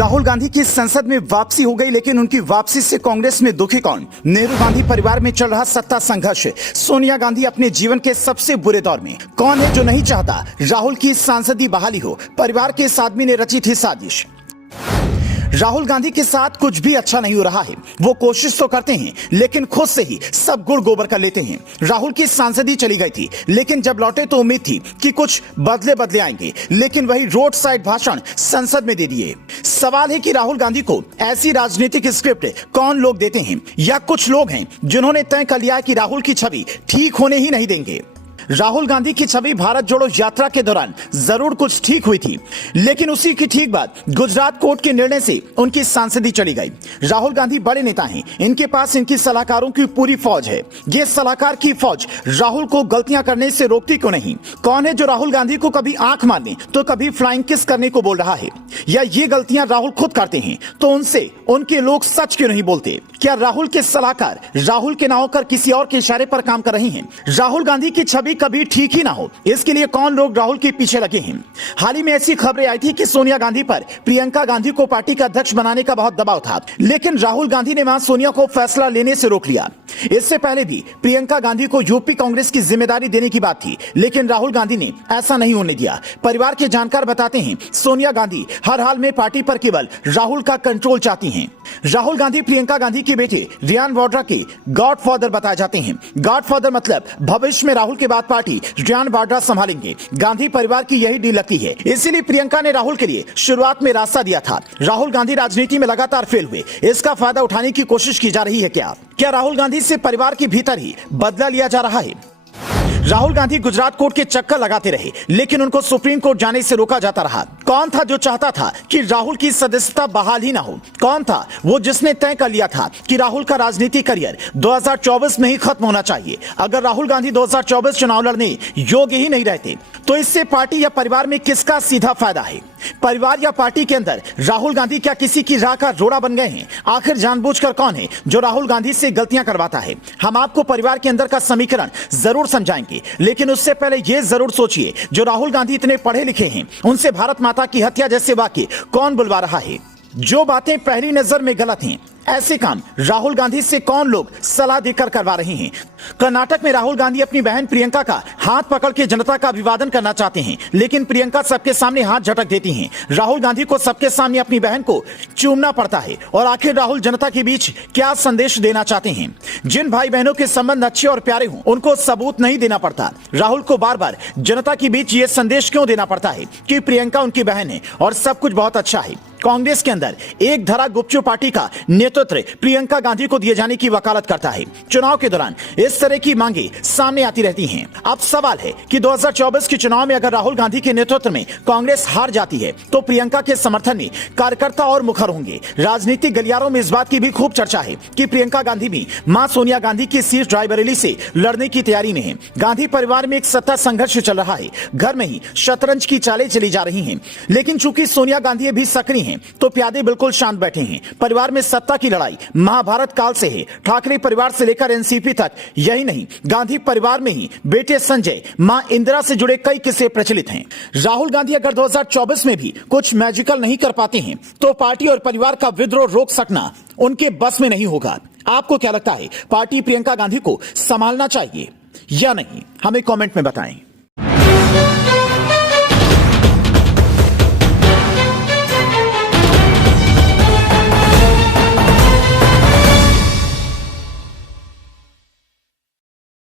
राहुल गांधी की संसद में वापसी हो गई, लेकिन उनकी वापसी से कांग्रेस में दुखी कौन? नेहरू गांधी परिवार में चल रहा सत्ता संघर्ष। सोनिया गांधी अपने जीवन के सबसे बुरे दौर में। कौन है जो नहीं चाहता राहुल की सांसदीय बहाली हो? परिवार के इस आदमी ने रची थी साजिश। राहुल गांधी के साथ कुछ भी अच्छा नहीं हो रहा है। वो कोशिश तो करते हैं, लेकिन खुद से ही सब गुड़ गोबर कर लेते हैं। राहुल की सांसदी चली गई थी, लेकिन जब लौटे तो उम्मीद थी कि कुछ बदले आएंगे, लेकिन वही रोड साइड भाषण संसद में दे दिए। सवाल है कि राहुल गांधी को ऐसी राजनीतिक स्क्रिप्ट कौन लोग देते हैं, या कुछ लोग हैं जिन्होंने तय कर लिया कि राहुल की छवि ठीक होने ही नहीं देंगे। राहुल गांधी की छवि भारत जोड़ो यात्रा के दौरान जरूर कुछ ठीक हुई थी, लेकिन उसी की ठीक बाद गुजरात कोर्ट के निर्णय से उनकी सांसदी चली गई। राहुल गांधी बड़े नेता हैं, इनके पास इनकी सलाहकारों की पूरी फौज है। ये सलाहकार की फौज राहुल को गलतियां करने से रोकती क्यों नहीं? कौन है जो राहुल गांधी को कभी आंख मारने तो कभी फ्लाइंग किस करने को बोल रहा है? या ये गलतियां राहुल खुद करते हैं तो उनसे उनके लोग सच क्यों नहीं बोलते? क्या राहुल के सलाहकार राहुल के नाम कर किसी और के इशारे पर काम कर रहे हैं? राहुल गांधी की छवि कभी ठीक ही ना हो, इसके लिए कौन लोग राहुल के पीछे लगे हैं? हाल ही में ऐसी खबरें आई थी कि सोनिया गांधी पर प्रियंका गांधी को पार्टी का अध्यक्ष बनाने का बहुत दबाव था, लेकिन राहुल गांधी ने वहां सोनिया को फैसला लेने से रोक लिया। इससे पहले भी प्रियंका गांधी को यूपी कांग्रेस की जिम्मेदारी देने की बात थी, लेकिन राहुल गांधी ने ऐसा नहीं होने दिया। परिवार के जानकार बताते हैं, सोनिया गांधी हर हाल में पार्टी पर केवल राहुल का कंट्रोल चाहती हैं। राहुल गांधी प्रियंका गांधी के बेटे रियान वाड्रा के गॉडफादर बताए जाते हैं। गॉडफादर मतलब भविष्य में राहुल के बाद पार्टी रियान वाड्रा संभालेंगे। गांधी परिवार की यही डील लगती है, इसीलिए प्रियंका ने राहुल के लिए शुरुआत में रास्ता दिया था। राहुल गांधी राजनीति में लगातार फेल हुए, इसका फायदा उठाने की कोशिश की जा रही है। क्या राहुल गांधी से परिवार के भीतर ही बदला लिया जा रहा है? राहुल गांधी गुजरात कोर्ट के चक्कर लगाते रहे, लेकिन उनको सुप्रीम कोर्ट जाने से रोका जाता रहा। कौन था जो चाहता था कि राहुल की सदस्यता बहाल ही ना हो? कौन था वो जिसने तय कर लिया था कि राहुल का राजनीतिक करियर 2024 में ही खत्म होना चाहिए? अगर राहुल गांधी 2024 चुनाव लड़ने योग्य ही नहीं रहते तो इससे पार्टी या परिवार में किसका सीधा फायदा है? परिवार या पार्टी के अंदर राहुल गांधी क्या किसी की राह का रोड़ा बन गए हैं? आखिर जानबूझकर कौन है जो राहुल गांधी से गलतियां करवाता है? हम आपको परिवार के अंदर का समीकरण जरूर समझाएंगे, लेकिन उससे पहले यह जरूर सोचिए, जो राहुल गांधी इतने पढ़े लिखे हैं, उनसे भारत माता की हत्या जैसे वाक्य कौन बुलवा रहा है? जो बातें पहली नजर में गलत हैं, ऐसे काम राहुल गांधी से कौन लोग सलाह देकर करवा रहे हैं? कर्नाटक में राहुल गांधी अपनी बहन प्रियंका का हाथ पकड़ के जनता का अभिवादन करना चाहते हैं, लेकिन प्रियंका सबके सामने हाथ झटक देती हैं। राहुल गांधी को सबके सामने अपनी बहन को चूमना पड़ता है। और आखिर राहुल जनता के बीच क्या संदेश देना चाहते हैं? जिन भाई बहनों के संबंध अच्छे और प्यारे हों, उनको सबूत नहीं देना पड़ता। राहुल को बार बार जनता के बीच ये संदेश क्यों देना पड़ता है कि प्रियंका उनकी बहन है और सब कुछ बहुत अच्छा है? कांग्रेस के अंदर एक धरा गुपचुप पार्टी का नेतृत्व प्रियंका गांधी को दिए जाने की वकालत करता है। चुनाव के दौरान इस तरह की मांगे सामने आती रहती हैं। अब सवाल है कि 2024 के चुनाव में अगर राहुल गांधी के नेतृत्व में कांग्रेस हार जाती है तो प्रियंका के समर्थन में कार्यकर्ता और मुखर होंगे। राजनीतिक गलियारों में इस बात की भी खूब चर्चा है कि प्रियंका गांधी भी मां सोनिया गांधी की सीट रायबरेली से लड़ने की तैयारी में है। गांधी परिवार में एक सत्ता संघर्ष चल रहा है। घर में ही शतरंज की चालें चली जा रही हैं, लेकिन चूंकि सोनिया गांधी भी सक्रिय तो प्यादे बिल्कुल शांत बैठे हैं। परिवार में सत्ता की लड़ाई महाभारत काल से है। ठाकरे परिवार से लेकर एनसीपी तक। यही नहीं, गांधी परिवार में ही बेटे संजय, मां इंदिरा से जुड़े कई किस्से प्रचलित हैं। राहुल गांधी अगर 2024 में भी कुछ मैजिकल नहीं कर पाते हैं तो पार्टी और परिवार का विद्रोह रोक सकना उनके बस में नहीं होगा। आपको क्या लगता है, पार्टी प्रियंका गांधी को संभालना चाहिए या नहीं? हमें कमेंट में बताएं।